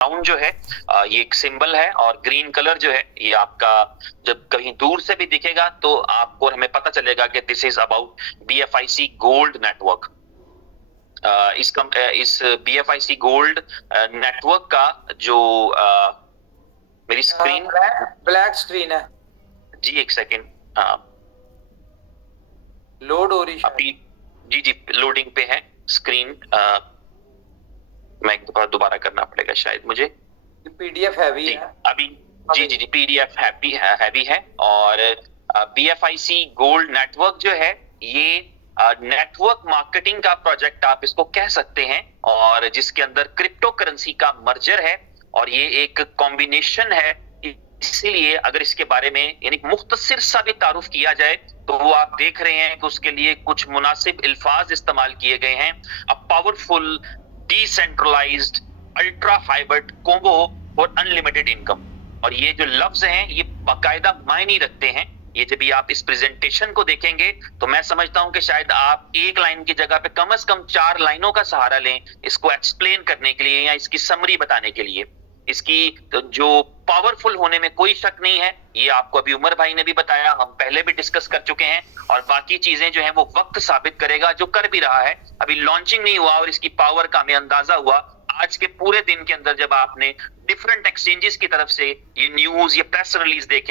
Brown जो है ये एक सिंबल है, और ग्रीन कलर जो है ये आपका जब कहीं दूर से भी दिखेगा तो आपको हमें पता चलेगा कि this is about BFIC gold network. इस BFIC गोल्ड नेटवर्क का जो मेरी स्क्रीन ब्लैक स्क्रीन है जी, एक सेकेंड। लोड हो रही अभी जी जी लोडिंग पे है स्क्रीन। मैं एक दोबारा करना पड़ेगा शायद मुझे। PDF हैवी है अभी जी जी जी PDF हैवी है। और BFIC गोल्ड नेटवर्क जो है ये नेटवर्क मार्केटिंग का प्रोजेक्ट आप इसको कह सकते हैं, और जिसके अंदर क्रिप्टो करेंसी का मर्जर है, और ये एक कॉम्बिनेशन है। इसीलिए अगर इसके बारे में यानी मुख्तसर सा भी तारुफ किया जाए तो वो आप देख रहे हैं कि उसके लिए कुछ मुनासिब अल्फाज इस्तेमाल किए गए हैं। A powerful decentralised ultra hybrid combo और अनलिमिटेड इनकम। और ये जो लफ्ज हैं ये बाकायदा मायने रखते हैं। ये जब भी आप इस प्रेजेंटेशन को देखेंगे तो मैं समझता हूं कि शायद आप एक लाइन की जगह पे कम से कम 4 लाइनों का सहारा लें इसको एक्सप्लेन करने के लिए या इसकी समरी बताने के लिए। इसकी जो पावरफुल होने में कोई शक नहीं है, ये आपको अभी उमर भाई ने भी बताया, हम पहले भी डिस्कस कर चुके हैं, और बाकी चीजें जो हैं वो वक्त साबित करेगा, जो कर भी रहा है। अभी लॉन्चिंग नहीं हुआ और इसकी पावर का हमें अंदाजा हुआ आज के पूरे दिन के अंदर, जब आपने डिफरेंट एक्सचेंजेस की तरफ से ये न्यूज, ये प्रेस रिलीज देख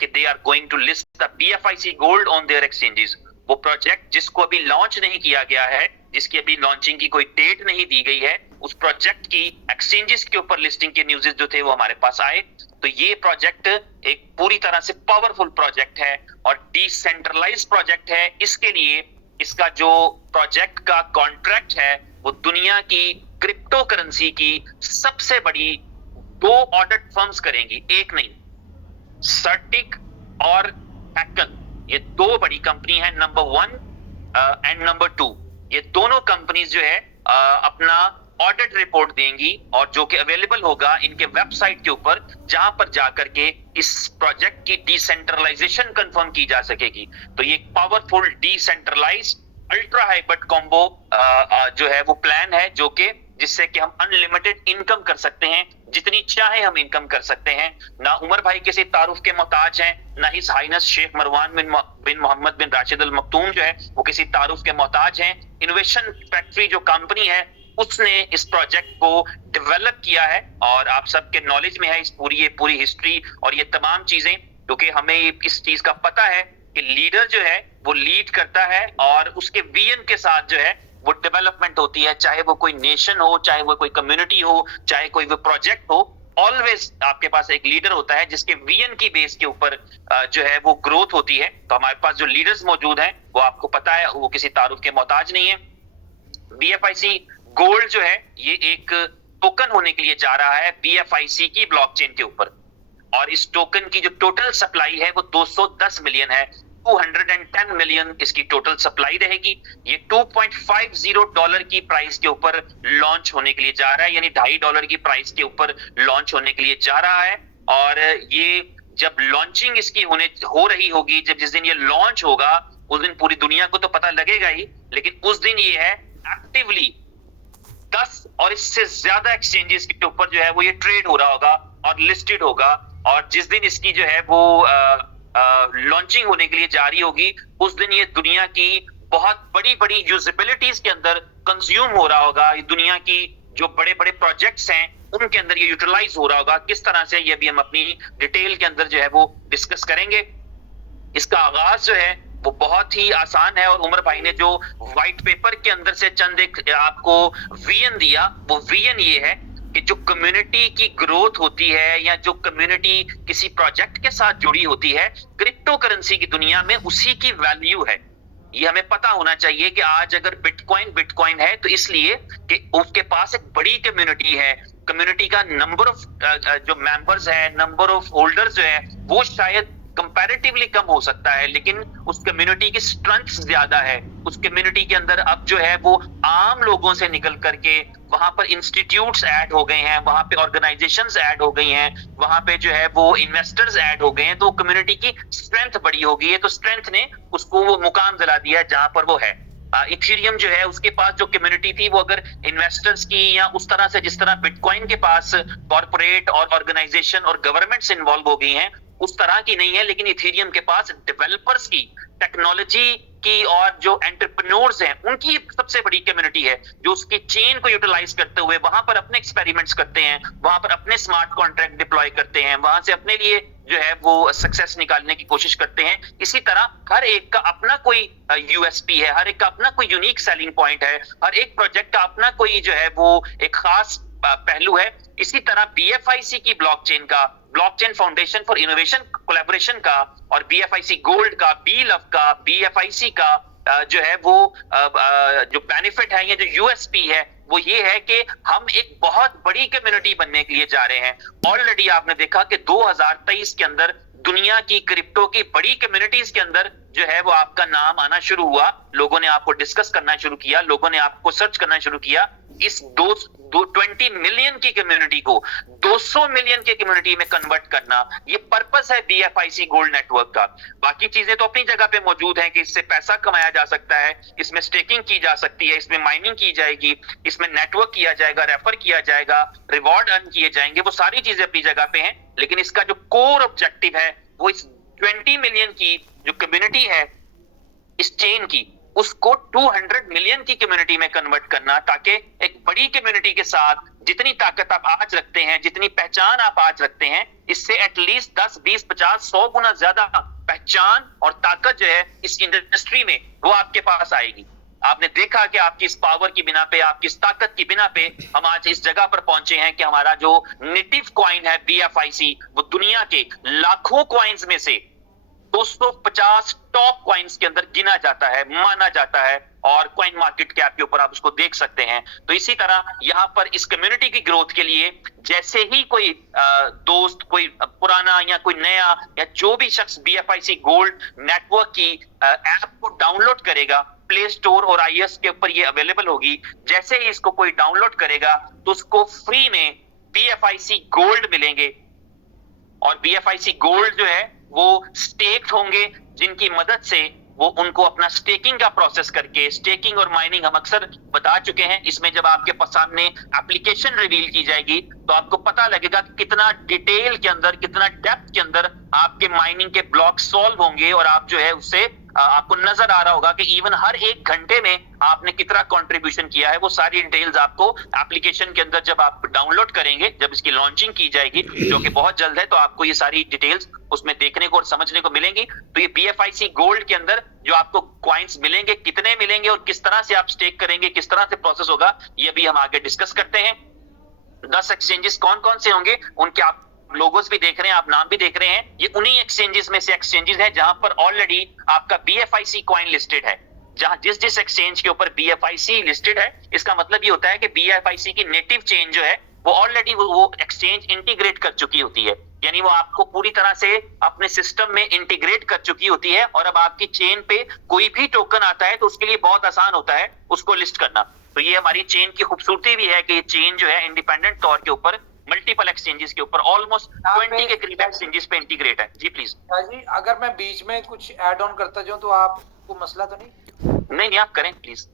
के they are going to list the BFIC gold on their exchanges. वो प्रोजेक्ट जिसको अभी लॉन्च नहीं किया गया है, जिसकी अभी लॉन्चिंग की कोई डेट नहीं दी गई है, उस प्रोजेक्ट की एक्सचेंजेस के ऊपर लिस्टिंग के न्यूज़ जो थे वो हमारे पास आए। तो ये प्रोजेक्ट एक पूरी तरह से पावरफुल प्रोजेक्ट है और डिसेंट्रलाइज्ड प्रोजेक्ट है। इसके लिए इसका जो प्रोजेक्ट का कॉन्ट्रैक्ट है वो दुनिया की क्रिप्टो करेंसी की सबसे बड़ी 2 ऑडिट फर्म्स करेंगी, एक नहीं, सर्टिक और हैकन। ये 2 बड़ी कंपनी है, नंबर 1 एंड नंबर 2। ये दोनों कंपनीज जो है अपना ऑडिट रिपोर्ट देंगी, और जो कि अवेलेबल होगा इनके वेबसाइट के ऊपर, जहां पर जाकर के इस प्रोजेक्ट की डिसेंट्रलाइजेशन कंफर्म की जा सकेगी। तो ये powerful decentralised ultra hybrid combo जो है वो प्लान है, जो कि जिससे कि हम अनलिमिटेड इनकम कर सकते हैं, जितनी चाहे हम इनकम कर सकते हैं। ना उमर भाई किसी तारुफ के मोहताज हैं, ना हिज हाइनेस शेख मरवान बिन मोहम्मद बिन राशिद अल मखतूम जो है वो किसी तारुफ के मोहताज हैं। इनोवेशन फैक्ट्री जो कंपनी है उसने इस प्रोजेक्ट को डेवलप किया है, और आप सबके नॉलेज में है इस पूरी हिस्ट्री और ये तमाम चीजें, क्योंकि हमें इस चीज का पता है कि लीडर जो है वो लीड करता है और उसके विजन के साथ जो है वो डेवलपमेंट होती है। चाहे वो कोई नेशन हो, चाहे वो कोई कम्युनिटी हो, चाहे कोई वो प्रोजेक्ट हो, ऑलवेज आपके पास एक लीडर होता है जिसके विजन की बेस के ऊपर जो है वो ग्रोथ होती है। तो हमारे पास जो लीडर्स मौजूद हैं वो आपको पता है वो किसी तारुफ के मोहताज नहीं है। BFIC गोल्ड जो है ये एक टोकन होने के लिए जा रहा है BFIC की ब्लॉकचेन के ऊपर, और इस टोकन की जो टोटल सप्लाई है वो 210 मिलियन है। 210 मिलियन इसकी टोटल सप्लाई रहेगी। ये $2.50 की प्राइस के ऊपर लॉन्च होने के लिए जा रहा है, यानी $2.50 की प्राइस के ऊपर लॉन्च होने के लिए जा रहा है। और ये जब लॉन्चिंग इसकी हो रही होगी, जब जिस दिन ये लॉन्च होगा उस दिन पूरी दुनिया को तो पता लगेगा ही, लेकिन उस दिन ये है एक्टिवली 10 और इससे ज्यादा एक्सचेंजेस के ऊपर जो है वो ये ट्रेड हो रहा होगा और लिस्टेड होगा। और जिस दिन इसकी जो है वो लॉन्चिंग होने के लिए जारी होगी उस दिन ये दुनिया की बहुत बड़ी बड़ी यूजेबिलिटीज के अंदर कंज्यूम हो रहा होगा। ये दुनिया की जो बड़े बड़े प्रोजेक्ट्स हैं उनके अंदर ये यूटिलाइज हो रहा होगा। किस तरह से ये भी हम अपनी डिटेल के अंदर जो है वो डिस्कस करेंगे। इसका आगाज जो है वो बहुत ही आसान है, और उमर भाई ने जो व्हाइट पेपर के अंदर से चंद एक आपको विजन दिया, वो विजन ये है कि जो कम्युनिटी की ग्रोथ होती है या जो कम्युनिटी किसी प्रोजेक्ट के साथ जुड़ी होती है क्रिप्टो करेंसी की दुनिया में, उसी की वैल्यू है। ये हमें पता होना चाहिए कि आज अगर बिटकॉइन है तो इसलिए कि उसके पास एक बड़ी कम्युनिटी है। कम्युनिटी का नंबर ऑफ जो मेंबर्स है, नंबर ऑफ होल्डर्स जो है वो शायद कंपैरेटिवली कम हो सकता है, लेकिन उस कम्युनिटी की स्ट्रेंथ ज्यादा है। उस कम्युनिटी के अंदर अब जो है वो आम लोगों से निकल करके वहां पर इंस्टीट्यूट्स ऐड हो गए हैं, वहां पे ऑर्गेनाइजेशंस ऐड हो गई हैं, वहां पे जो है वो इन्वेस्टर्स ऐड हो गए हैं। तो कम्युनिटी की स्ट्रेंथ बड़ी हो गई है, तो स्ट्रेंथ ने उसको वो मुकाम दिला दिया है जहां पर वो है। इथेरियम जो है उसके पास जो कम्युनिटी थी वो अगर इन्वेस्टर्स की या उस तरह से जिस तरह बिटकॉइन के पास कॉर्पोरेट और ऑर्गेनाइजेशन और गवर्नमेंट्स इन्वॉल्व हो गई हैं उस तरह की नहीं है, लेकिन इथेरियम के पास डेवलपर्स की, टेक्नोलॉजी की और जो एंटरप्रेन्योर्स हैं उनकी सबसे बड़ी कम्युनिटी है जो उसकी चेन को यूटिलाइज करते हुए वहां पर अपने एक्सपेरिमेंट्स करते हैं, वहां पर अपने स्मार्ट कॉन्ट्रैक्ट डिप्लॉय करते हैं, वहां से अपने लिए जो है वो सक्सेस निकालने की कोशिश करते हैं। इसी तरह हर एक का अपना कोई यूएसपी है, हर एक का अपना कोई यूनिक सेलिंग पॉइंट है, हर एक प्रोजेक्ट का अपना कोई जो है वो एक खास पहलू है। इसी तरह बीएफआईसी की ब्लॉकचेन का, blockchain foundation for innovation collaboration का, और बीएफआईसी गोल्ड का, बीलव का, बीएफआईसी का जो है वो जो बेनिफिट है या जो यूएसपी है वो ये है कि हम एक बहुत बड़ी कम्युनिटी बनने के लिए जा रहे हैं। ऑलरेडी आपने देखा कि 2023 के अंदर दुनिया की क्रिप्टो की बड़ी कम्युनिटीज के अंदर जो है वो आपका नाम आना शुरू हुआ, लोगों ने आपको डिस्कस करना शुरू किया, लोगों ने आपको सर्च करना शुरू किया। इस 20 मिलियन की कम्युनिटी को 200 मिलियन की कम्युनिटी में कन्वर्ट करना, ये पर्पस है बीएफआईसी गोल्ड नेटवर्क का। बाकी चीजें तो अपनी जगह पे मौजूद हैं कि इससे पैसा कमाया जा सकता है, इसमें स्टेकिंग की जा सकती है, इसमें माइनिंग की जाएगी, इसमें नेटवर्क किया जाएगा, रेफर किया जाएगा, रिवॉर्ड अर्न किए जाएंगे, वो सारी चीजें अपनी जगह पे हैं। लेकिन इसका जो कोर ऑब्जेक्टिव है वो इस 20 मिलियन की जो कम्युनिटी है इस चेन की, उसको 200 मिलियन की कम्युनिटी में कन्वर्ट करना, ताकि एक बड़ी कम्युनिटी के साथ जितनी ताकत आप आज रखते हैं, जितनी पहचान आप आज रखते हैं, इससे एटलीस्ट 10, 20, 50, 100 गुना ज्यादा पहचान और ताकत जो है इस इंडस्ट्री में वो आपके पास आएगी। आपने देखा कि आपकी इस पावर की बिना पे, आपकी इस ताकत की बिना पे हम आज इस जगह पर पहुंचे हैं कि हमारा जो नेटिव कॉइन है बीएफआईसी, वो दुनिया के लाखों कॉइन्स में से 250 टॉप कॉइन्स के अंदर गिना जाता है, माना जाता है, और कॉइन मार्केट कैप के ऊपर आप उसको देख सकते हैं। तो इसी तरह यहां पर इस कम्युनिटी की ग्रोथ के लिए जैसे ही कोई दोस्त, कोई पुराना या कोई नया या जो भी शख्स बीएफआईसी गोल्ड नेटवर्क की ऐप को डाउनलोड करेगा, प्ले स्टोर और आईएस के ऊपर ये अवेलेबल होगी, जैसे ही इसको कोई डाउनलोड करेगा तो उसको फ्री में बीएफआईसी गोल्ड मिलेंगे। और बीएफआईसी गोल्ड जो है वो स्टेक्ड होंगे, जिनकी मदद से वो उनको अपना स्टेकिंग का प्रोसेस करके, स्टेकिंग और माइनिंग हम अक्सर बता चुके हैं, इसमें जब आपके सामने एप्लीकेशन रिवील की जाएगी तो आपको पता लगेगा कि कितना डिटेल के अंदर, कितना डेप्थ के अंदर आपके माइनिंग के ब्लॉक सॉल्व होंगे, और आप जो है उससे आपको नजर आ रहा होगा कि इवन हर एक घंटे में आपने कितना कंट्रीब्यूशन किया है। वो सारी डिटेल्स आपको एप्लीकेशन के अंदर जब आप डाउनलोड करेंगे, जब इसकी लॉन्चिंग की जाएगी जो कि बहुत जल्द है, तो आपको ये सारी डिटेल्स उसमें देखने को और समझने को मिलेंगी। तो ये बीएफआईसी गोल्ड के अंदर जो आपको कॉइन्स मिलेंगे, कितने मिलेंगे और किस तरह से आप स्टेक करेंगे, किस तरह से प्रोसेस होगा, ये भी हम आगे डिस्कस करते हैं। 10 एक्सचेंजेस कौन कौन से होंगे उनके आप लोगोस भी देख रहे हैं, आप नाम भी देख रहे हैं। ये उन्हीं एक्सचेंजेस में से एक्सचेंजेस है जहां पर ऑलरेडी आपका बीएफआईसी कॉइन लिस्टेड है। जहां जिस जिस एक्सचेंज के ऊपर बीएफआईसी लिस्टेड है, इसका मतलब ये होता है कि बीएफआईसी की नेटिव चेन जो है वो ऑलरेडी वो एक्सचेंज इंटीग्रेट कर चुकी होती है, यानी वो आपको पूरी तरह से अपने सिस्टम में इंटीग्रेट कर चुकी होती है। और अब आपकी चेन पे कोई भी टोकन आता है तो उसके लिए बहुत आसान होता है उसको लिस्ट करना। तो ये हमारी चेन की खूबसूरती भी है कि ये चेन जो है इंडिपेंडेंट तौर के ऊपर मल्टीपल एक्सचेंजेस के ऊपर ऑलमोस्ट 20 के करीब एक्सचेंजेस पे इंटीग्रेट है। जी प्लीज। जी, अगर मैं बीच में कुछ ऐड ऑन करता जाऊं तो आपको मसला तो नहीं? नहीं, आप करें प्लीज।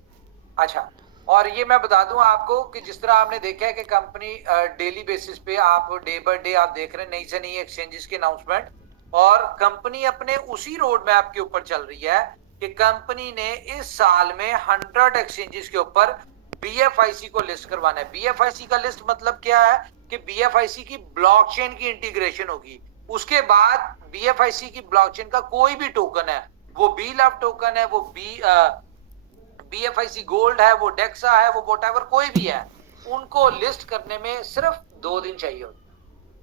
अच्छा, और ये मैं बता दूं आपको कि जिस तरह आपने देखा है कि कंपनी डेली बेसिस पे, आप डे बाय डे आप देख रहे हैं नई से नई एक्सचेंजेस की अनाउंसमेंट, और कंपनी अपने उसी रोड मैप के ऊपर चल रही है कि कंपनी ने इस साल में 100 एक्सचेंजेस के ऊपर बीएफआईसी को लिस्ट करवाना है। बीएफआईसी का लिस्ट मतलब क्या है कि बीएफआईसी की ब्लॉकचेन की इंटीग्रेशन होगी। उसके बाद बीएफआईसी की ब्लॉकचेन का कोई भी टोकन है, वो बीलव टोकन है, वो बीएफआईसी गोल्ड है, वो डेक्सा है, वो व्हाटएवर कोई भी है, उनको लिस्ट करने में सिर्फ 2 दिन चाहिए होता,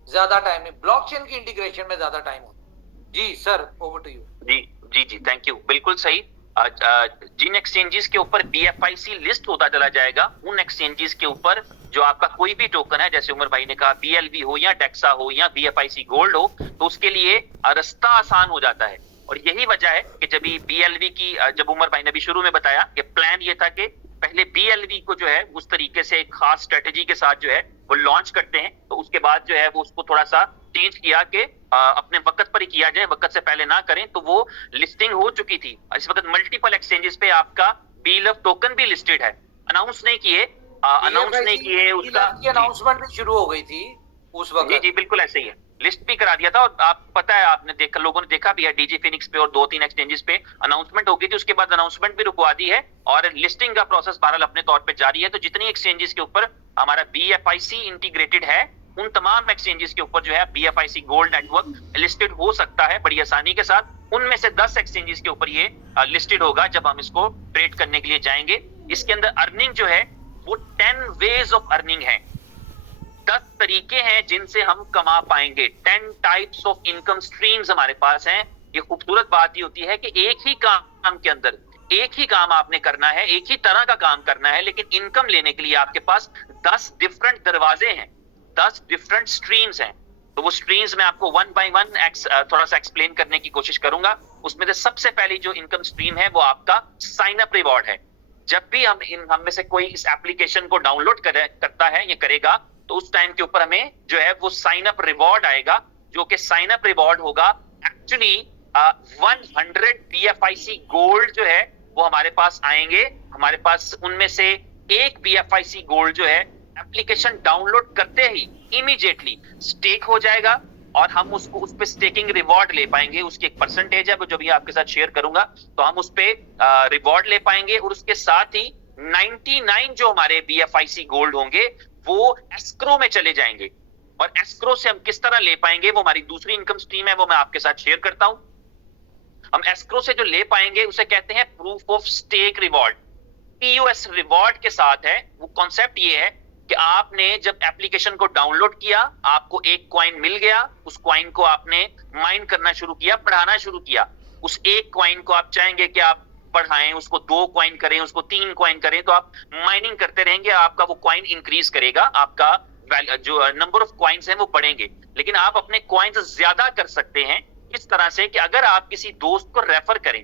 ज्यादा टाइम नहीं। ब्लॉकचेन की इंटीग्रेशन में ज्यादा टाइम होता। जी सर, ओवर टू यू। जी जी जी, थैंक यू, बिल्कुल सही। जिन एक्सचेंजेस के ऊपर बीएफआईसी लिस्ट होता चला जाएगा, उन एक्सचेंजेस के ऊपर जो आपका कोई भी टोकन है, जैसे उमर भाई ने कहा बीएलबी हो या डेक्सा हो या बीएफआईसी गोल्ड हो, तो उसके लिए रास्ता आसान हो जाता है। और यही वजह है कि जब बीएलबी की, जब उमर भाई ने भी शुरू में बताया कि प्लान ये था कि पहले बीएलबी को जो है उस तरीके से एक खास स्ट्रेटेजी के साथ जो है वो लॉन्च करते हैं, तो उसके बाद जो है वो उसको थोड़ा सा चेंज किया कि अपने वक्त पर ही किया जाए, वक्त से पहले ना करें। तो वो लिस्टिंग हो चुकी थी। इस वक्त मल्टीपल एक्सचेंजेस पे आपका BLF टोकन भी लिस्टेड है, अनाउंस नहीं किए, अनाउंस नहीं किए उसका अनाउंसमेंट भी शुरू हो गई थी उस जी वक्त। जी बिल्कुल ऐसे ही है, लिस्ट भी करा दिया था। और आप पता है, आपने देखा, लोगों ने देखा भी है, डीजी फिनिक्स पे और 2-3 एक्सचेंजेस पे अनाउंसमेंट हो गई थी, उसके बाद अनाउंसमेंट भी रुकवा दी है और लिस्टिंग का प्रोसेस बहरहाल अपने तौर पे जारी है। तो जितनी एक्सचेंजेस के ऊपर हमारा BFIC इंटीग्रेटेड है, उन तमाम एक्सचेंजेस के ऊपर जो है BFIC गोल्ड नेटवर्क लिस्टेड हो सकता है बड़ी आसानी के साथ। उनमें से 10 एक्सचेंजेस के ऊपर ये लिस्टेड होगा जब हम इसको ट्रेड करने के लिए जाएंगे। इसके अंदर अर्निंग जो है वो 10 वेज ऑफ अर्निंग है, 10 तरीके हैं जिनसे हम कमा पाएंगे। 10 टाइप्स ऑफ इनकम स्ट्रीम्स हमारे पास हैं। ये खूबसूरत बात ये होती है कि एक ही काम के अंदर एक ही काम आपने करना है, एक ही तरह का काम करना है, लेकिन इनकम लेने के लिए आपके पास 10 डिफरेंट दरवाजे हैं, 10 डिफरेंट स्ट्रीम्स हैं। तो वो स्ट्रीम्स मैं आपको वन बाय वन थोड़ा सा एक्सप्लेन करने की कोशिश करूंगा। उसमें से सबसे पहली जो इनकम स्ट्रीम है वो आपका साइन अप रिवॉर्ड है। जब भी हम में से कोई इस एप्लीकेशन को डाउनलोड करता है या करेगा, तो उस टाइम के ऊपर हमें जो है वो साइन अप रिवॉर्ड आएगा, जो कि साइन अप रिवॉर्ड होगा एक्चुअली 100 BFIC गोल्ड जो है वो हमारे पास आएंगे। हमारे पास उनमें से एक BFIC गोल्ड जो है एप्लीकेशन डाउनलोड करते ही इमीडिएटली स्टेक हो जाएगा और हम उसको उस पे स्टेकिंग रिवॉर्ड ले पाएंगे। उसकी एक परसेंटेज है वो जो भी आपके साथ शेयर करूंगा, तो हम उस पे रिवॉर्ड ले पाएंगे। और उसके साथ ही 99 जो हमारे BFIC गोल्ड होंगे वो एस्क्रो में चले जाएंगे। और एस्क्रो से हम किस तरह ले पाएंगे, वो हमारी दूसरी इनकम स्ट्रीम है, वो मैं आपके साथ शेयर करता हूं। हम एस्क्रो से जो ले पाएंगे उसे कहते हैं proof of stake reward. POS reward के साथ है वो कॉन्सेप्ट, ये है कि आपने जब एप्लीकेशन को डाउनलोड किया, आपको एक कॉइन मिल गया, उस कॉइन को आपने माइन करना शुरू किया, बढ़ाना शुरू किया। उस एक कॉइन को आप चाहेंगे कि आप बढ़ाएं, उसको 2 कॉइन करें, उसको 3 कॉइन करें, तो आप माइनिंग करते रहेंगे, आपका वो कॉइन इंक्रीज करेगा, आपका जो नंबर ऑफ कॉइन्स हैं वो बढ़ेंगे। लेकिन आप अपने कॉइन्स ज्यादा कर सकते हैं इस तरह से कि अगर आप किसी दोस्त को रेफर करें,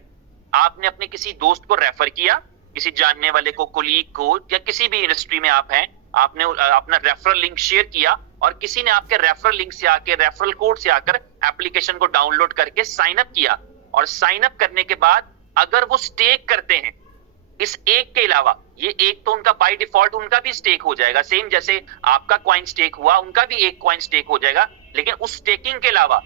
आपने अपने किसी दोस्त को रेफर किया, किसी जानने वाले को, कोलीग को, या किसी भी इंडस्ट्री में आप हैं, आपने अपना रेफरल लिंक शेयर किया और किसी ने आपके रेफरल लिंक से आके, रेफरल कोड से आकर एप्लीकेशन को डाउनलोड करके साइन अप किया। और साइन अप करने के बाद अगर वो स्टेक करते हैं, इस एक के अलावा, ये एक तो उनका बाय डिफॉल्ट उनका भी स्टेक हो जाएगा, सेम जैसे आपका कॉइन स्टेक हुआ, उनका भी एक कॉइन स्टेक हो जाएगा। लेकिन उस स्टेकिंग के अलावा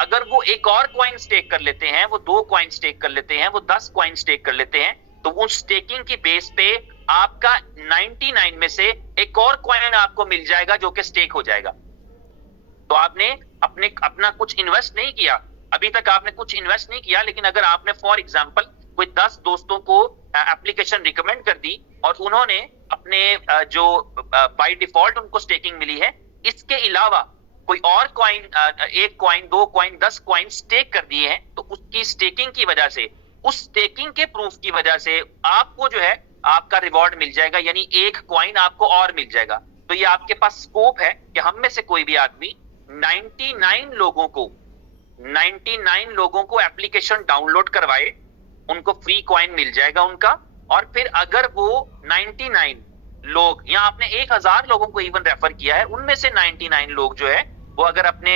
अगर वो एक और कॉइन स्टेक कर लेते हैं, वो 2 कॉइन स्टेक कर लेते हैं, वो 10 कॉइन स्टेक कर लेते हैं, तो उस स्टेकिंग की बेस पे आपका 99 में से एक और कॉइन आपको मिल जाएगा जो कि स्टेक हो जाएगा। तो आपने अपना कुछ इन्वेस्ट नहीं किया, अभी तक आपने कुछ इन्वेस्ट नहीं किया, लेकिन अगर आपने फॉर एग्जांपल कोई 10 दोस्तों को एप्लीकेशन रिकमेंड कर दी और उन्होंने अपने जो बाय डिफॉल्ट उनको स्टेकिंग मिली है, इसके अलावा कोई और coin, 1 coin, 2 coin, 10 coin stake कर दिए हैं, तो उसकी स्टेकिंग की वजह से, उस स्टेकिंग के प्रूफ की वजह से आपको जो है आपका रिवॉर्ड मिल जाएगा, यानी 1 कॉइन आपको और मिल जाएगा। तो ये आपके पास स्कोप है कि हम में से कोई भी आदमी 99 लोगों को एप्लीकेशन डाउनलोड करवाए, उनको फ्री कॉइन मिल जाएगा उनका। और फिर अगर वो 99 लोग, या आपने 1000 लोगों को इवन रेफर किया है, उनमें से 99 लोग जो है वो अगर अपने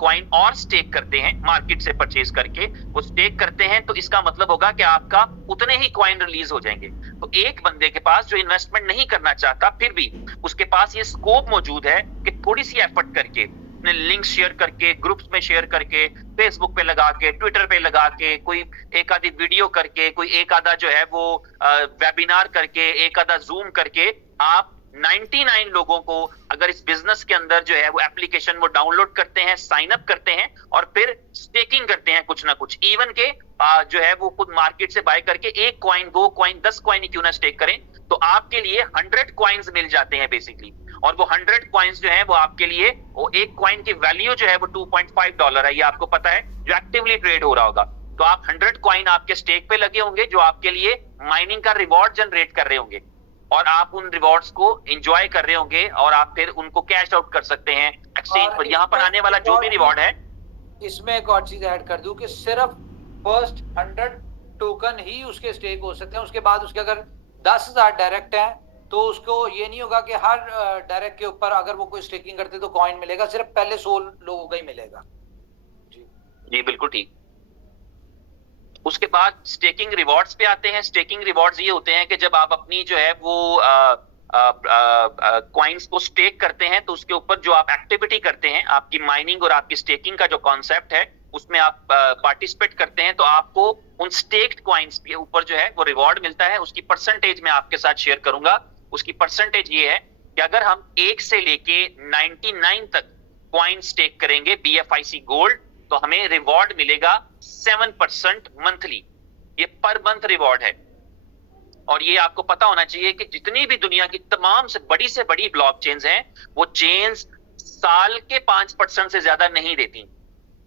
कॉइन और स्टेक करते हैं, मार्केट से परचेज करके वो स्टेक करते हैं, तो इसका मतलब होगा कि आपका उतने ही कॉइन रिलीज हो जाएंगे। तो एक बंदे के पास जो इन्वेस्टमेंट नहीं करना चाहता, फिर भी उसके पास ये स्कोप मौजूद है कि थोड़ी सी एफर्ट करके, अपने लिंक शेयर करके, ग्रुप्स में शेयर करके, फेसबुक पे लगा के, ट्विटर पे लगा के, कोई एक आधी वीडियो करके, कोई एक आधा जो है वो वेबिनार करके, एक आधा जूम करके, आप 99 लोगों को अगर इस बिजनेस के अंदर जो है वो एप्लीकेशन वो डाउनलोड करते हैं, साइन अप करते हैं और फिर स्टेकिंग करते हैं कुछ ना कुछ, इवन के जो है वो खुद मार्केट से बाय करके 1 कॉइन, 2 कॉइन, 10 कॉइन ही क्यों ना स्टेक करें, तो आपके लिए 100 कॉइन्स मिल जाते हैं बेसिकली। और वो 100 कॉइन्स जो है वो आपके लिए, वो 1 कॉइन की वैल्यू जो है वो $2.5 है, ये आपको पता है, जो एक्टिवली ट्रेड हो रहा होगा। तो आप 100 कॉइन आपके स्टेक पे लगे होंगे जो आपके लिए माइनिंग का रिवॉर्ड जनरेट कर रहे होंगे, और आप उन रिवॉर्ड्स को एंजॉय कर रहे होंगे और आप फिर उनको कैश आउट कर सकते हैं एक्सचेंज पर। यहाँ पर आने वाला जो भी रिवॉर्ड है, इसमें एक और चीज ऐड कर दूं कि सिर्फ फर्स्ट 100 टोकन ही उसके स्टेक हो सकते हैं। उसके बाद उसके अगर 10,000 डायरेक्ट हैं तो उसको ये नहीं होगा कि हर डायरेक्ट के ऊपर अगर वो कोई स्टेकिंग करते तो कॉइन मिलेगा, सिर्फ पहले 100 लोगों का ही मिलेगा। जी बिल्कुल ठीक। उसके बाद स्टेकिंग रिवॉर्ड्स पे आते हैं। स्टेकिंग रिवॉर्ड्स ये होते हैं कि जब आप अपनी जो है वो कॉइन्स को स्टेक करते हैं तो उसके ऊपर जो आप एक्टिविटी करते हैं, आपकी माइनिंग और आपकी स्टेकिंग का जो कॉन्सेप्ट है उसमें आप पार्टिसिपेट करते हैं, तो आपको उन स्टेक्ड कॉइन्स के ऊपर जो है वो रिवॉर्ड मिलता है। उसकी परसेंटेज मैं आपके साथ शेयर करूंगा। उसकी परसेंटेज ये है कि अगर हम 1 से लेके 99 तक कॉइन स्टेक करेंगे BFIC गोल्ड, तो हमें रिवॉर्ड मिलेगा 7% मंथली। ये पर मंथ रिवॉर्ड है। और ये आपको पता होना चाहिए कि जितनी भी दुनिया की तमाम से बड़ी ब्लॉकचेन्स हैं, वो चेन्स साल के 5% से ज्यादा नहीं देती।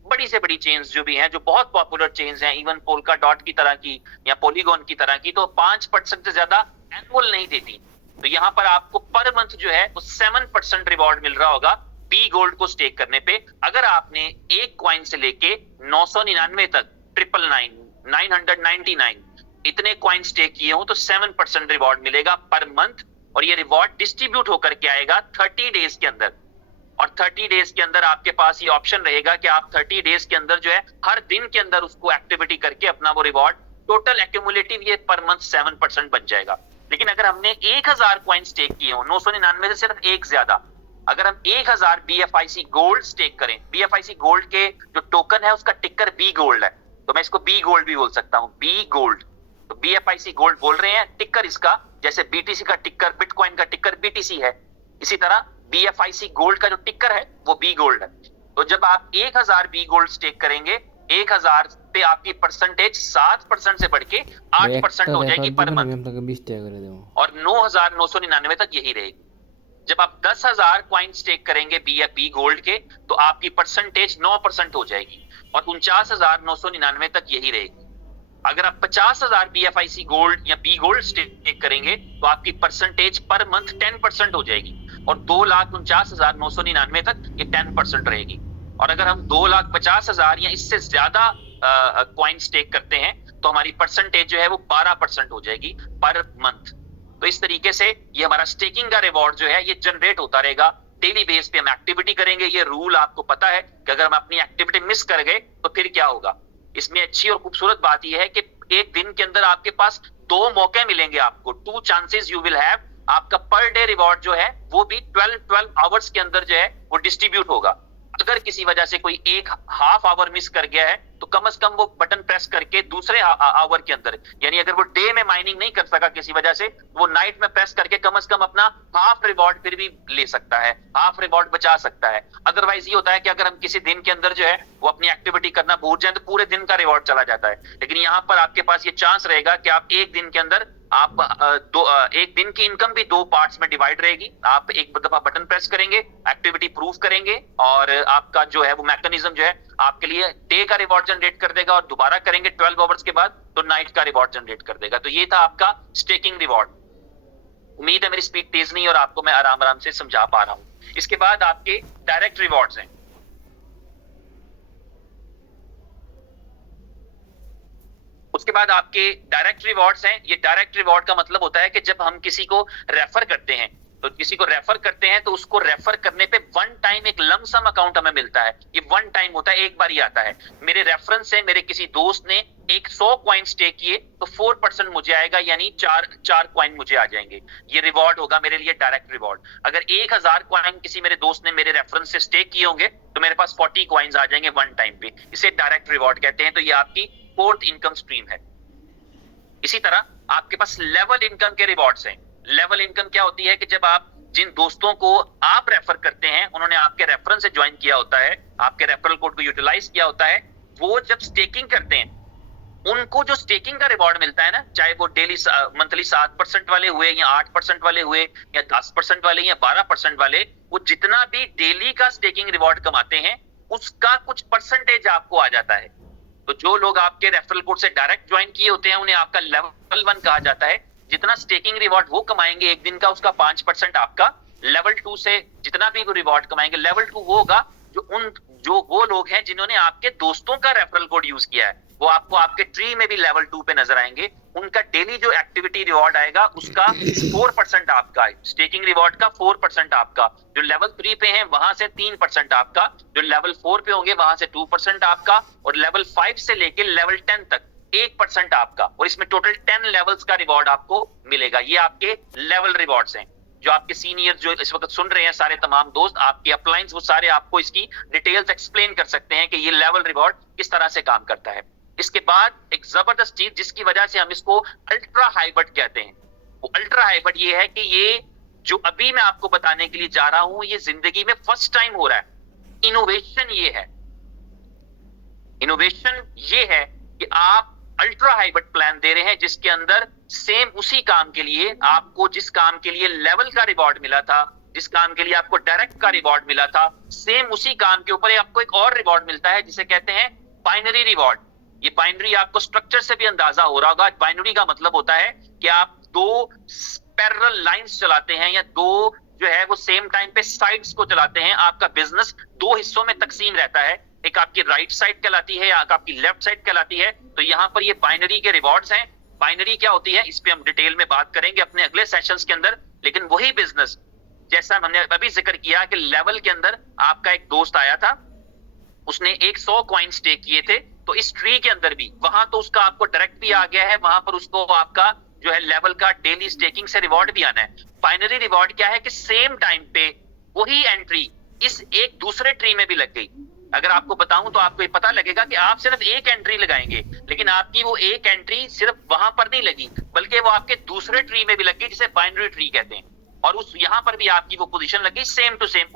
बड़ी से बड़ी चेन्स जो भी हैं, जो बहुत पॉपुलर चेन्स हैं, इवन पोल्का डॉट की तरह की या पोलीगॉन की तरह की, तो 5% से ज्यादा एनुअल नहीं देती। तो यहाँ पर आपको पर मंथ जो है वो 7% रिवॉर्ड मिल रहा होगा बी गोल्ड को स्टेक करने पे। अगर आपने एक कॉइन से लेके 999 तक 999 इतने कॉइन स्टेक किए हो तो 7% रिवॉर्ड मिलेगा पर मंथ। और ये रिवॉर्ड डिस्ट्रीब्यूट होकर के आएगा 30 डेज के अंदर। और 30 डेज के अंदर आपके पास ये ऑप्शन रहेगा कि आप 30 डेज के अंदर जो है हर दिन के अंदर उसको एक्टिविटी करके अपना वो रिवॉर्ड टोटल एक्यूमुलेटिव ये पर मंथ 7% बन जाएगा। लेकिन अगर हमने 1000 कॉइन स्टेक किए हो, 999 से सिर्फ एक ज्यादा, अगर हम 1000 BFIC गोल्ड स्टेक करें, BFIC गोल्ड के जो टोकन है उसका टिकर बी गोल्ड है, तो मैं इसको बी गोल्ड भी बोल सकता हूं, बी गोल्ड। तो BFIC गोल्ड बोल रहे हैं, टिकर इसका जैसे BTC का टिकर, बिटकॉइन का टिकर BTC है, इसी तरह BFIC गोल्ड का जो टिकर है वो बी गोल्ड है। तो जब आप 1000 बी गोल्ड स्टेक करेंगे, 1000 पे आपकी परसेंटेज 7% से बढ़ के 8% हो जाएगी पर मंथ, और 9999 तक यही रहेगी। जब आप 10,000 कॉइन स्टेक करेंगे बी गोल्ड के, तो आपकी परसेंटेज 9% हो जाएगी और 49,999 तक यही रहेगी। अगर आप 50,000 BFIC गोल्ड या बी गोल्ड स्टेक करेंगे तो आपकी परसेंटेज पर मंथ 10% हो जाएगी और 2,49,999 तक ये 10% रहेगी। और अगर हम 2,50,000 या इससे ज्यादा कॉइन स्टेक करते हैं तो हमारी परसेंटेज जो है वो 12% हो जाएगी पर मंथ। तो इस तरीके से ये हमारा स्टेकिंग का रिवॉर्ड जो है ये जनरेट होता रहेगा। डेली बेस पे हम एक्टिविटी करेंगे। ये रूल आपको पता है कि अगर हम अपनी एक्टिविटी मिस कर गए तो फिर क्या होगा। इसमें अच्छी और खूबसूरत बात यह है कि एक दिन के अंदर आपके पास 2 मौके मिलेंगे आपको, 2 चांसेस यू विल हैव। आपका पर डे रिवॉर्ड जो है वो भी 12 आवर्स के अंदर जो है वो डिस्ट्रीब्यूट होगा। अगर किसी वजह से कोई एक हाफ आवर मिस कर गया है तो कम से कम वो बटन प्रेस करके दूसरे आवर के अंदर, यानी अगर वो डे में माइनिंग नहीं कर सका किसी वजह से, वो नाइट में प्रेस करके कम से कम अपना हाफ रिवॉर्ड फिर भी ले सकता है, हाफ रिवॉर्ड बचा सकता है। अदरवाइज ये होता है कि अगर हम किसी दिन के अंदर जो है वो अपनी एक्टिविटी करना भूल जाए तो पूरे दिन का रिवॉर्ड चला जाता है। लेकिन यहाँ पर आपके पास ये चांस रहेगा कि आप एक दिन के अंदर आप एक दिन की इनकम भी 2 पार्ट्स में डिवाइड रहेगी। आप एक दफा बटन प्रेस करेंगे, एक्टिविटी प्रूव करेंगे और आपका जो है वो मैकेनिज्म जो है आपके लिए डे का रिवॉर्ड जनरेट कर देगा और दोबारा करेंगे 12 आवर्स के बाद तो नाइट का रिवॉर्ड जनरेट कर देगा। तो ये था आपका स्टेकिंग रिवॉर्ड। उम्मीद है मेरी स्पीड तेज नहीं और आपको मैं आराम आराम से समझा पा रहा हूं। इसके बाद आपके डायरेक्ट रिवॉर्ड्स हैं। उसके बाद आपके डायरेक्ट रिवॉर्ड्स हैं। ये डायरेक्ट रिवॉर्ड का मतलब होता है कि जब हम किसी को रेफर करते हैं तो किसी को रेफर करते हैं तो उसको रेफर करने पे वन टाइम एक लमसम अकाउंट हमें मिलता है। ये वन टाइम होता है, एक बार ही आता है। मेरे रेफरेंस से मेरे किसी दोस्त ने 100 कॉइन स्टेक किए तो 4% मुझे आएगा, यानी 4 कॉइन मुझे आ जाएंगे। ये रिवॉर्ड होगा मेरे लिए डायरेक्ट रिवॉर्ड। अगर 1000 कॉइन किसी मेरे दोस्त ने मेरे रेफरेंस से स्टेक किए होंगे तो मेरे पास 40 कॉइन्स आ जाएंगे वन टाइम पे। इसे डायरेक्ट रिवॉर्ड कहते हैं। तो ये आपकी 4th इनकम स्ट्रीम है। इसी तरह आपके पास लेवल इनकम के रिवॉर्ड्स हैं। लेवल इनकम क्या होती है कि जब आप जिन दोस्तों को आप रेफर करते हैं उन्होंने आपके रेफरेंस से ज्वाइन किया होता है, आपके रेफरल कोड को यूटिलाइज किया होता है, वो जब स्टेकिंग करते हैं उनको जो स्टेकिंग का रिवॉर्ड मिलता है ना, चाहे वो डेली मंथली 7% वाले हुए या 8% वाले हुए या 10% वाले या 12% वाले, वो जितना भी डेली का स्टेकिंग रिवॉर्ड कमाते हैं उसका कुछ परसेंटेज आपको आ जाता है। तो जो लोग आपके रेफरल कोड से डायरेक्ट ज्वाइन किए होते हैं उन्हें आपका लेवल 1 कहा जाता है। जितना स्टेकिंग रिवॉर्ड वो कमाएंगे एक दिन का, उसका 5% आपका। लेवल 2 से जितना भी रिवॉर्ड कमाएंगे, लेवल 2 वो होगा जो वो लोग हैं जिन्होंने आपके दोस्तों का रेफरल कोड यूज किया है, वो आपको आपके ट्री में भी लेवल 2 पे नजर आएंगे। उनका डेली जो एक्टिविटी रिवॉर्ड आएगा उसका 4% आपका है। स्टेकिंग रिवॉर्ड का 4% आपका। जो लेवल 3 पे हैं वहां से 3% आपका। जो लेवल 4 पे होंगे वहां से 2% आपका। और लेवल 5 से लेके लेवल 10 तक 1% आपका, और इसमें टोटल 10 लेवल्स का रिवॉर्ड आपको मिलेगा। ये आपके लेवल रिवॉर्ड्स हैं। जो आपके सीनियर जो इस वक्त सुन रहे हैं, सारे तमाम दोस्त, आपके अपलाइंस, वो सारे आपको इसकी डिटेल्स एक्सप्लेन कर सकते हैं कि ये लेवल रिवॉर्ड किस तरह से काम करता है। इसके बाद एक जबरदस्त चीज जिसकी वजह से हम इसको अल्ट्रा हाइब्रिड कहते हैं, वो अल्ट्रा हाइब्रिड ये है कि ये जो अभी मैं आपको बताने के लिए जा रहा हूं, ये जिंदगी में फर्स्ट टाइम हो रहा है। इनोवेशन ये है, इनोवेशन ये है कि आप अल्ट्रा हाइब्रिड प्लान दे रहे हैं जिसके अंदर सेम उसी काम के लिए आपको, जिस काम के लिए लेवल का रिवॉर्ड मिला था, जिस काम के लिए आपको डायरेक्ट का रिवॉर्ड मिला था, सेम उसी काम के ऊपर आपको एक और रिवॉर्ड मिलता है जिसे कहते हैं बाइनरी रिवॉर्ड। ये बाइनरी आपको स्ट्रक्चर से भी अंदाजा हो रहा होगा। बाइनरी का मतलब होता है कि आप दो पैरेलल लाइंस चलाते हैं या दो जो है वो सेम टाइम पे साइड्स को चलाते हैं। आपका बिजनेस दो हिस्सों में तकसीम रहता है, एक आपकी राइट साइड कहलाती है या आपकी लेफ्ट साइड कहलाती है। तो यहाँ पर ये बाइनरी के रिवॉर्ड्स हैं। बाइनरी क्या होती है इस पे हम डिटेल में बात करेंगे अपने अगले सेशंस के अंदर। लेकिन वही बिजनेस जैसा हमने अभी जिक्र किया कि लेवल के अंदर आपका एक दोस्त आया था, उसने 100 कॉइन स्टेक किए थे, तो इस ट्री के अंदर भी वहां तो उसका आपको डायरेक्ट भी आ गया है, वहां पर उसको आपका जो है लेवल का डेली स्टेकिंग से रिवॉर्ड भी आना है। बाइनरी रिवॉर्ड क्या है कि सेम टाइम पे वही एंट्री इस एक दूसरे ट्री में भी लग गई। अगर आपको बताऊं तो आपको ये पता लगेगा कि आप सिर्फ एक एंट्री लगाएंगे, लेकिन आपकी वो एक एंट्री सिर्फ वहां पर नहीं लगी, बल्कि वो आपके दूसरे ट्री में भी लग गई, जिसे बाइनरी ट्री कहते हैं। और उस यहां पर भी आपकी वो पोजीशन लगी सेम टू सेम,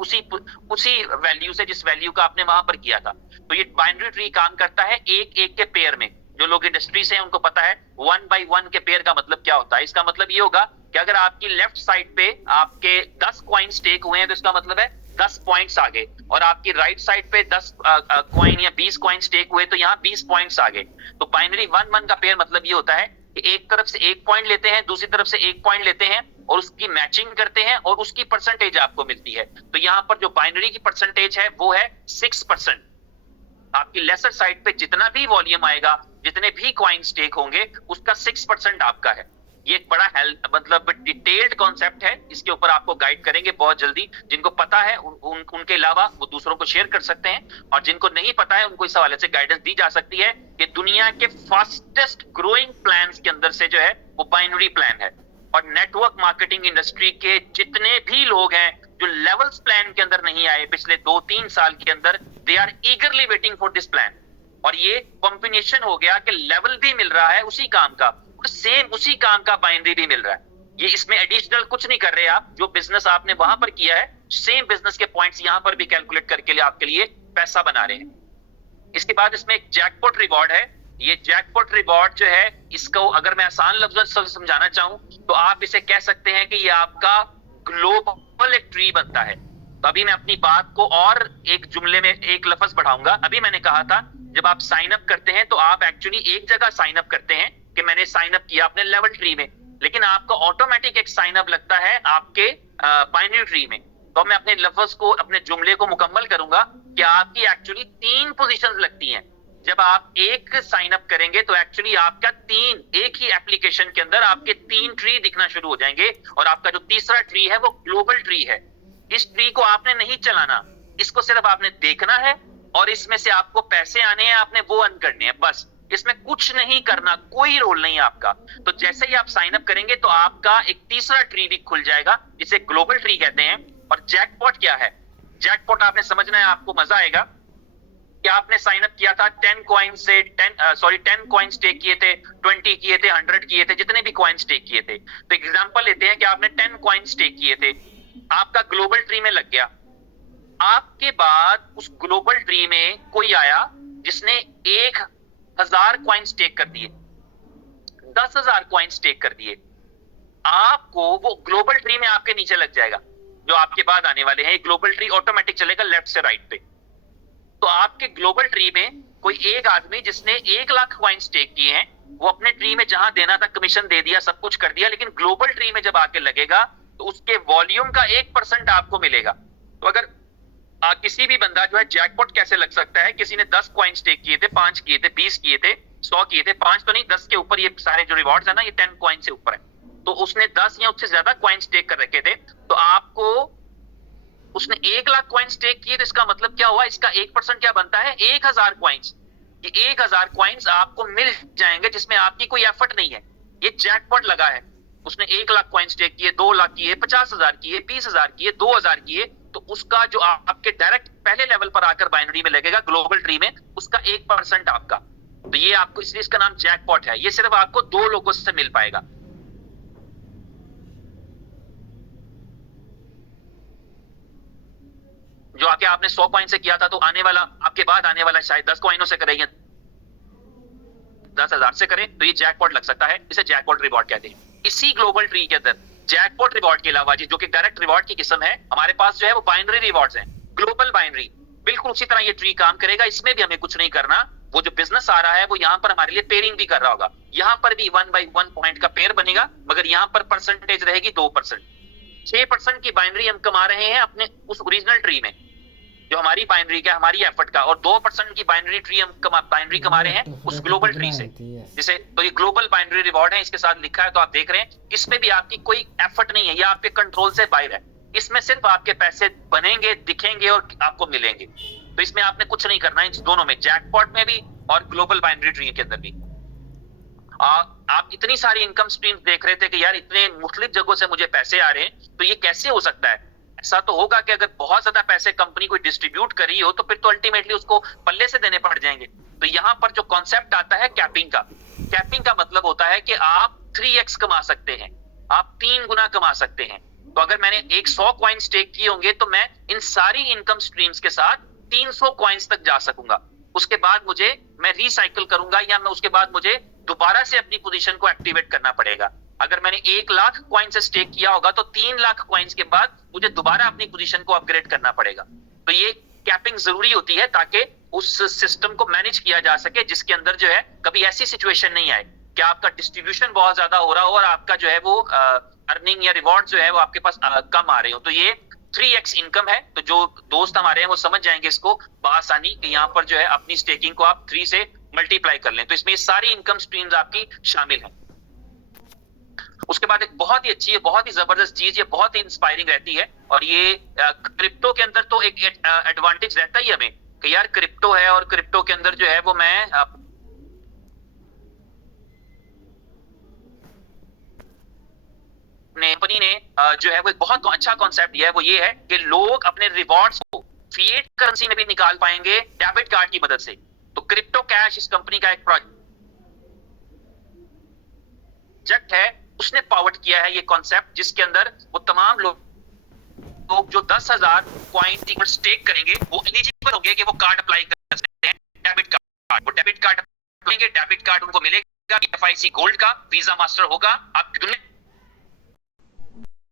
उसी वैल्यू से जिस वैल्यू का आपने वहां पर किया था। तो ये बाइनरी ट्री काम करता है एक एक के पेयर में। जो लोग इंडस्ट्री से हैं उनको पता है 1 by 1 के पेयर का मतलब क्या होता है। इसका मतलब ये होगा कि अगर आपकी लेफ्ट साइड पे आपके 10 कॉइन स्टेक हुए हैं तो इसका मतलब है 10 पॉइंट्स आ गए, और आपकी राइट साइड पे 10 कॉइन या 20 कॉइन स्टेक हुए तो यहाँ 20 पॉइंट्स आ गए। तो बाइनरी 1-1 का पेयर मतलब ये होता है कि एक तरफ से एक पॉइंट लेते हैं, दूसरी तरफ से एक पॉइंट लेते हैं और उसकी मैचिंग करते हैं और उसकी परसेंटेज आपको मिलती है। तो यहाँ पर जो बाइनरी की परसेंटेज है वो है 6%। आपकी लेसर साइड पे जितना भी वॉल्यूम आएगा, जितने भी कॉइन स्टेक होंगे, उसका 6% आपका है। ये एक बड़ा मतलब डिटेल्ड कॉन्सेप्ट है, इसके ऊपर आपको गाइड करेंगे बहुत जल्दी। जिनको पता है उनके अलावा वो दूसरों को शेयर कर सकते हैं, और जिनको नहीं पता है उनको इस हवाले से गाइडेंस दी जा सकती है कि दुनिया के फास्टेस्ट ग्रोइंग प्लान्स के अंदर से जो है वो बाइनरी प्लान है। और नेटवर्क मार्केटिंग इंडस्ट्री के जितने भी लोग हैं जो लेवल्स प्लान के अंदर नहीं आए पिछले 2-3 साल के अंदर, they are eagerly waiting for this plan. और ये कॉम्बिनेशन हो गया कि लेवल भी मिल रहा है उसी काम का, और सेम उसी काम का बाइनरी भी मिल रहा है। ये इसमें एडिशनल कुछ नहीं कर रहे आप, जो बिजनेस आपने वहां पर किया है सेम बिजनेस के पॉइंट्स यहां पर भी कैलकुलेट करके आपके लिए पैसा बना रहे हैं। इसके बाद इसमें एक जैकपॉट रिवॉर्ड है। ये जैकपॉट रिवॉर्ड जो है, इसको अगर मैं आसान लफ्जों से समझाना चाहूं तो आप इसे कह सकते हैं कि ये आपका ग्लोबल एक ट्री बनता है। तो अभी मैं अपनी बात को और एक जुमले में एक लफ्ज बढ़ाऊंगा। अभी मैंने कहा था जब आप साइन अप करते हैं तो आप एक्चुअली एक जगह साइन अप करते हैं कि मैंने साइन अप किया अपने लेवल ट्री में, लेकिन आपका ऑटोमेटिक एक साइन अप लगता है आपके बाइनरी ट्री में। तो मैं अपने लफ्ज को, अपने जुमले को मुकम्मल करूंगा कि आपकी एक्चुअली 3 पोजीशंस लगती हैं। जब आप एक साइन अप करेंगे तो एक्चुअली आपका एक ही एप्लीकेशन के अंदर आपके 3 ट्री दिखना शुरू हो जाएंगे, और आपका जो तीसरा ट्री है वो ग्लोबल ट्री है। इस ट्री को आपने नहीं चलाना, इसको सिर्फ आपने देखना है, और इसमें से आपको पैसे आने हैं, आपने वो अर्न करने हैं, बस। इसमें कुछ नहीं करना, कोई रोल नहीं आपका। तो जैसे ही आप साइन अप करेंगे तो आपका एक तीसरा ट्री भी खुल जाएगा जिसे ग्लोबल ट्री कहते हैं। और जैकपॉट क्या है? जैकपॉट आपने समझना है, आपको मजा आएगा कि आपने साइन अप किया था 10 कॉइन से 10 कॉइन स्टेक किए थे, 20 किए थे, 100 किए थे, जितने भी कॉइन स्टेक किए थे। तो एग्जांपल लेते हैं कि आपने 10 कॉइन स्टेक किए थे, आपका ग्लोबल ट्री में लग गया। आपके बाद उस ग्लोबल ट्री में कोई आया जिसने 1000 कॉइन स्टेक कर दिए, 10,000 कॉइन स्टेक कर दिए, आपको वो ग्लोबल ट्री में आपके नीचे लग जाएगा। जो आपके बाद आने वाले हैं, ग्लोबल ट्री ऑटोमेटिक चलेगा लेफ्ट से राइट पे। तो आपके ग्लोबल ट्री में कोई एक आदमी जिसने 1 लाख कॉइन स्टेक किए हैं, वो अपने ट्री में जहां देना था कमीशन दे दिया, सब कुछ कर दिया, लेकिन ग्लोबल ट्री में जब आके लगेगा तो उसके वॉल्यूम का 1% आपको मिलेगा। तो अगर किसी भी बंदा जो है, जैकपॉट कैसे लग सकता है, किसी ने 10 कॉइन स्टेक किए थे, 5 किए थे, 20 किए थे, 100 किए थे, 5 तो नहीं, 10 के ऊपर ये सारे जो रिवॉर्ड्स है ना, ये 10 कॉइन से ऊपर है। तो उसने 10 या उससे ज्यादा कॉइन स्टेक कर रखे थे, तो आपको उसने 1 लाख कॉइन स्टेक किए, तो इसका मतलब क्या हुआ, इसका 1% क्या बनता है, 1000 कॉइन्स। कि 1000 कॉइन्स आपको मिल जाएंगे जिसमें आपकी कोई एफर्ट नहीं है। ये जैकपॉट लगा है, उसने 1 लाख कॉइन्स टेक किए, 2 लाख किए, 50,000 किए, 20,000 किए, 2,000 किए, तो उसका जो आपके डायरेक्ट पहले लेवल पर आकर बाइनरी में लगेगा ग्लोबल ट्री में, उसका 1% आपका। तो ये आपको, इसलिए इसका नाम जैकपॉट है। ये सिर्फ आपको 2 लोगों से मिल पाएगा। जो आके आपने 100 कॉइन से किया था, तो आने वाला, आपके बाद आने वाला शायद 10 कॉइनों से करें या 10,000 से करें, तो ये जैकपॉट लग सकता है। इसे जैकपॉट रिवॉर्ड कहते हैं। इसी ग्लोबल ट्री के अंदर जैकपॉट रिवॉर्ड के अलावा जो कि डायरेक्ट रिवॉर्ड की किस्म है, हमारे पास जो है वो बाइनरी रिवॉर्ड्स हैं, ग्लोबल बाइनरी। बिल्कुल उसी तरह ये ट्री काम करेगा। इसमें भी हमें कुछ नहीं करना। वो जो बिजनेस आ रहा है वो यहाँ पर हमारे लिए पेयरिंग भी कर रहा होगा। यहाँ पर भी 1 by 1 पॉइंट का पेयर बनेगा, मगर यहाँ पर परसेंटेज रहेगी 2%। 6% की बाइनरी हम कमा रहे हैं अपने उस ओरिजिनल ट्री में, जो हमारी बाइनरी का, हमारी एफर्ट का, और 2% की बाइनरी ट्री हम बाइनरी कमा रहे हैं उस ग्लोबल ट्री से, जिसे, तो ये ग्लोबल बाइनरी रिवॉर्ड है। इसके साथ लिखा है, तो आप देख रहे हैं इसमें भी आपकी कोई एफर्ट नहीं है, ये आपके कंट्रोल से बाहर है। इसमें सिर्फ आपके पैसे बनेंगे, दिखेंगे और आपको मिलेंगे। तो इसमें आपने कुछ नहीं करना, इन दोनों में, जैकपॉट में भी और ग्लोबल बाइनरी ट्री के अंदर भी। आप इतनी सारी इनकम स्ट्रीम्स देख रहे थे कि यार इतने मुख्तलिफ जगहों से मुझे पैसे आ रहे हैं, तो ये कैसे हो सकता है? ऐसा तो होगा कि अगर बहुत ज्यादा पैसे कंपनी को डिस्ट्रीब्यूट करी हो, तो फिर तो अल्टीमेटली उसको पल्ले से देने पड़ जाएंगे। तो यहाँ पर जो कॉन्सेप्ट आता है कैपिंग का, कैपिंग का मतलब होता है कि आप 3x कमा सकते हैं, आप 3 गुना कमा सकते हैं। तो अगर मैंने 100 कॉइन स्टेक किए होंगे, तो मैं इन सारी इनकम स्ट्रीम्स के साथ 300 कॉइन्स तक जा सकूंगा। उसके बाद मैं रिसाइकल करूंगा, या मैं उसके बाद मुझे दोबारा से अपनी पोजीशन को एक्टिवेट करना पड़ेगा। अगर मैंने 1 लाख कॉइन से स्टेक किया होगा, तो 3 लाख कॉइन्स के बाद मुझे दोबारा अपनी पोजीशन को अपग्रेड करना पड़ेगा। तो ये कैपिंग जरूरी होती है ताकि उस सिस्टम को मैनेज किया जा सके, जिसके अंदर जो है कभी ऐसी सिचुएशन नहीं आए कि आपका डिस्ट्रीब्यूशन बहुत ज्यादा हो रहा हो और आपका जो है वो अर्निंग या रिवॉर्ड जो है वो आपके पास कम आ रहे हो। तो ये 3x इनकम है। तो जो दोस्त हमारे हैं वो समझ जाएंगे इसको बआसानी कि यहाँ पर जो है अपनी स्टेकिंग को आप 3 से मल्टीप्लाई कर लें। तो इसमें सारी इनकम स्ट्रीम्स आपकी शामिल हैं। उसके बाद एक बहुत ही अच्छी है, बहुत ही जबरदस्त चीज, ये बहुत ही इंस्पायरिंग रहती है। और ये क्रिप्टो के अंदर तो एक एडवांटेज रहता ही हमें कि यार क्रिप्टो है, और क्रिप्टो के अंदर जो है वो मैं कंपनी ने जो है वो एक बहुत अच्छा कॉन्सेप्ट दिया है। वो ये है कि लोग अपने रिवॉर्ड्स को फिएट करेंसी में भी निकाल पाएंगे डेबिट कार्ड की मदद से। तो क्रिप्टो कैश इस कंपनी का एक प्रोजेक्ट है, उसने पावर्ड किया है ये कॉन्सेप्ट, जिसके अंदर वो तमाम लोग जो 10,000 कॉइन स्टेक करेंगे वो एलिजिबल होंगे कि वो कार्ड अप्लाई कर सकते हैं, डेबिट कार्ड। वो डेबिट कार्ड अप्लाई करेंगे, डेबिट कार्ड उनको मिलेगा BFIC गोल्ड का, वीजा मास्टर होगा। आप